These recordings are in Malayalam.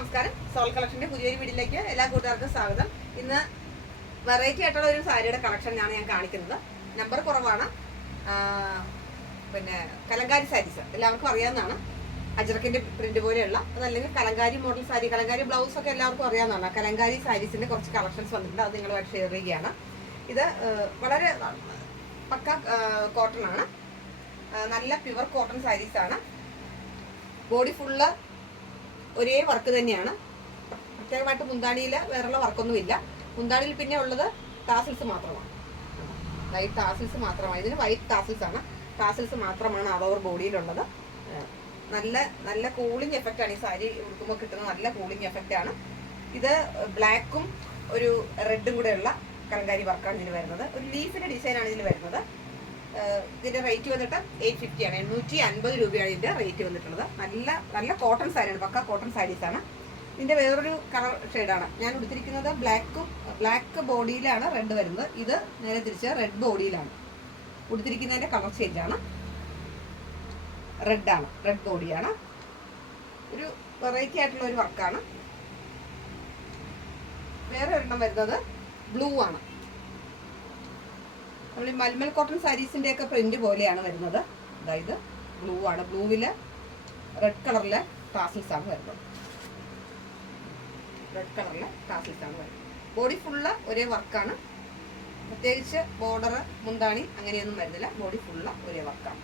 നമസ്കാരം. സോൾ കളക്ഷന്റെ പുതിയൊരു വീഡിയോയിലേക്ക് എല്ലാ കൂട്ടുകാർക്കും സ്വാഗതം. ഇന്ന് വെറൈറ്റി ആയിട്ടുള്ള ഒരു സാരിയുടെ കളക്ഷനാണ് ഞാൻ കാണിക്കുന്നത്. നമ്പർ കുറവാണ്. പിന്നെ കലങ്കാരി സാരീസ് എല്ലാവർക്കും അറിയാവുന്നതാണ്. അജ്രക്കിന്റെ പ്രിന്റ് പോലെയുള്ള അതല്ലെങ്കിൽ കലങ്കാരി മോഡൽ സാരി, കലങ്കാരി ബ്ലൗസ് ഒക്കെ എല്ലാവർക്കും അറിയാവുന്നതാണ്. കലങ്കാരി സാരീസിന്റെ കുറച്ച് കളക്ഷൻസ് വന്നിട്ടുണ്ട്. അത് നിങ്ങളുമായിട്ട് ഷെയർ ചെയ്യുകയാണ്. ഇത് വളരെ പക്ക കോട്ടൺ ആണ്. നല്ല പ്യുവർ കോട്ടൺ സാരീസ് ആണ്. ബോഡി ഫുള്ള് ഒരേ വർക്ക് തന്നെയാണ്. പ്രത്യേകമായിട്ട് മുന്താണിയിൽ വേറെയുള്ള വർക്കൊന്നുമില്ല. മുന്താണിയിൽ പിന്നെ ഉള്ളത് ടാസിൽസ് മാത്രമാണ്. വൈറ്റ് ടാസിൽസ് മാത്രമാണ്. ഇതിന് വൈറ്റ് ടാസിൽസ് ആണ്. ടാസിൽസ് മാത്രമാണ് ഓൾ ഓവർ ബോഡിയിലുള്ളത്. നല്ല നല്ല കൂളിംഗ് എഫക്റ്റ് ആണ് ഈ സാരി ഉടുക്കുമ്പോൾ കിട്ടുന്ന നല്ല കൂളിംഗ് എഫക്റ്റ് ആണ്. ഇത് ബ്ലാക്കും ഒരു റെഡും കൂടെയുള്ള കലങ്കാരി വർക്കാണ് ഇതിന് വരുന്നത്. ഒരു ലീഫിന്റെ ഡിസൈനാണ് ഇതിന് വരുന്നത്. ഇതിന്റെ റേറ്റ് വന്നിട്ട് 850 ആണ്. 850 രൂപയാണ് ഇതിന്റെ റേറ്റ് വന്നിട്ടുള്ളത്. നല്ല നല്ല കോട്ടൺ സാരിയാണ്. പക്ക കോട്ടൺ സാരീസ് ആണ്. ഇതിന്റെ വേറൊരു കളർ ഷെയ്ഡാണ് ഞാൻ ഉടുത്തിരിക്കുന്നത്. ബ്ലാക്ക് ബോഡിയിലാണ് റെഡ് വരുന്നത്. ഇത് നേരെ തിരിച്ച് റെഡ് ബോഡിയിലാണ് ഉടുത്തിരിക്കുന്നതിന്റെ കളർ ചേഞ്ചാണ്. റെഡാണ്, റെഡ് ബോഡിയാണ്. ഒരു വെറൈറ്റി ആയിട്ടുള്ള ഒരു വർക്കാണ്. വേറെ ഒരെണ്ണം വരുന്നത് ബ്ലൂ ആണ്. നമ്മൾ ഈ മൽമൽ കോട്ടൺ സാരീസിന്റെ ഒക്കെ പ്രിന്റ് പോലെയാണ് വരുന്നത്. അതായത് ബ്ലൂ ആണ്. ബ്ലൂവില് റെഡ് കളറിലെ ടാസിൽസ് ആണ് വരുന്നത്. റെഡ് കളറിലെ ടാസിൽസ് ആണ് വരുന്നത്. ബോഡി ഫുള്ള് ഒരേ വർക്കാണ്. പ്രത്യേകിച്ച് ബോർഡർ മുന്താണി അങ്ങനെയൊന്നും വരുന്നില്ല. ബോഡി ഫുള്ള് ഒരേ വർക്കാണ്.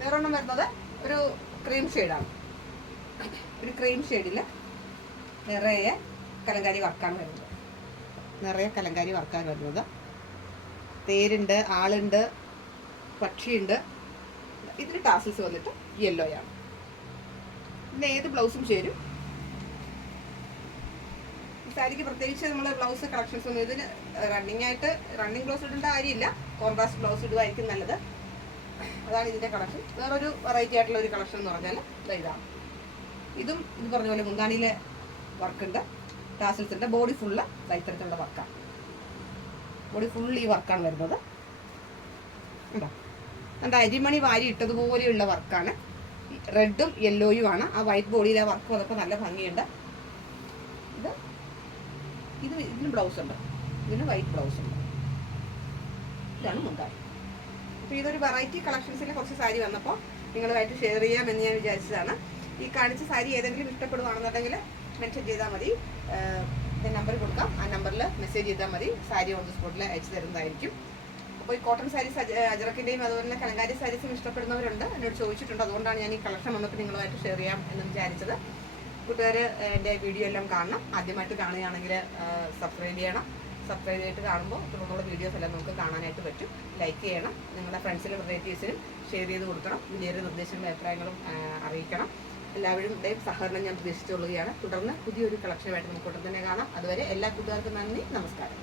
വേറൊന്നും വരുന്നത് ഒരു ക്രീം ഷെയ്ഡാണ്. ഒരു ക്രീം ഷെയ്ഡിൽ നിറയെ കലങ്കാരി വർക്കാണ് വരുന്നത്. നിറയെ കലങ്കാരി വർക്കാണ് വരുന്നത്. തേരുണ്ട്, ആളുണ്ട്, പക്ഷിയുണ്ട്. ഇതിന് ടാസിൽസ് വന്നിട്ട് യെല്ലോയാണ്. ഇതിന് ഏത് ബ്ലൗസും ചേരും. ഈ സാരിക്ക് പ്രത്യേകിച്ച് നമ്മൾ ബ്ലൗസ് കളക്ഷൻസ് ഒന്നും ഇതിന് റണ്ണിങ് ബ്ലൗസ് ഇടേണ്ട കാര്യമില്ല. കോൺട്രാസ്റ്റ് ബ്ലൗസ് ഇടുമായിരിക്കും നല്ലത്. അതാണ് ഇതിന്റെ കളക്ഷൻ. വേറൊരു വെറൈറ്റി ആയിട്ടുള്ള ഒരു കളക്ഷൻ എന്ന് പറഞ്ഞാൽ ഇതാണ്. ഇതും ഇത് പറഞ്ഞ പോലെ മുന്താണിയിലെ വർക്കുണ്ട്, ടാസിൽസ് ഉണ്ട്. ബോഡി ഫുള്ള് ഇത്തരത്തിലുള്ള വർക്കാണ്. ബോഡി ഫുൾ ഈ വർക്കാണ് വരുന്നത്. ഉണ്ടോ? എന്താ അരിമണി വാരി ഇട്ടതുപോലെയുള്ള വർക്കാണ്. റെഡും യെല്ലോയും ആണ്. ആ വൈറ്റ് ബോഡിയിലെ വർക്ക് വന്നപ്പോൾ നല്ല ഭംഗിയുണ്ട്. ഇതിന് ബ്ലൗസ് ഉണ്ട്. ഇതിന് വൈറ്റ് ബ്ലൗസ് ഉണ്ട്. ഇതാണ് മുന്താണി. അപ്പോൾ ഇതൊരു വെറൈറ്റി കളക്ഷൻസിലെ കുറച്ച് സാരി വന്നപ്പോൾ നിങ്ങളുമായിട്ട് ഷെയർ ചെയ്യാമെന്ന് ഞാൻ വിചാരിച്ചതാണ്. ഈ കാണിച്ച സാരി ഏതെങ്കിലും ഇഷ്ടപ്പെടുവാണെന്നുണ്ടെങ്കിൽ മെൻഷൻ ചെയ്താൽ മതി. നമ്പർ കൊടുക്കാം. ആ നമ്പറിൽ മെസ്സേജ് ചെയ്താൽ മതി. സാരി ഓൺ ദി സ്പോട്ടിൽ അയച്ചു തരുന്നതായിരിക്കും. അപ്പോൾ ഈ കോട്ടൺ സാരീസ് അജറക്കിൻ്റെയും അതുപോലെ തന്നെ കലങ്കാരി സാരീസും ഇഷ്ടപ്പെടുന്നവരുണ്ട്. എന്നോട് ചോദിച്ചിട്ടുണ്ട്. അതുകൊണ്ടാണ് ഞാൻ ഈ കളക്ഷൻ വന്നപ്പോൾ നിങ്ങളുമായിട്ട് ഷെയർ ചെയ്യാം എന്ന് വിചാരിച്ചത്. കൂട്ടുകാർ എൻ്റെ വീഡിയോ എല്ലാം കാണണം. ആദ്യമായിട്ട് കാണുകയാണെങ്കിൽ സബ്സ്ക്രൈബ് ചെയ്യണം. സബ്സ്ക്രൈബ് ചെയ്തിട്ട് കാണുമ്പോൾ തുടർന്നുള്ള വീഡിയോസ് എല്ലാം നമുക്ക് കാണാനായിട്ട് പറ്റും. ലൈക്ക് ചെയ്യണം. നിങ്ങളുടെ ഫ്രണ്ട്സിനും റിലേറ്റീവ്സിനും ഷെയർ ചെയ്ത് കൊടുക്കണം. വലിയൊരു നിർദ്ദേശങ്ങളും അഭിപ്രായങ്ങളും അറിയിക്കണം. എല്ലാവരുടെയും സഹകരണം ഞാൻ പ്രതീക്ഷിച്ചുകൊള്ളുകയാണ്. തുടർന്ന് പുതിയൊരു കളക്ഷനുമായിട്ട് നമുക്ക് ഉടൻ തന്നെ കാണാം. അതുവരെ എല്ലാ കൂട്ടുകാർക്കും നന്ദി, നമസ്കാരം.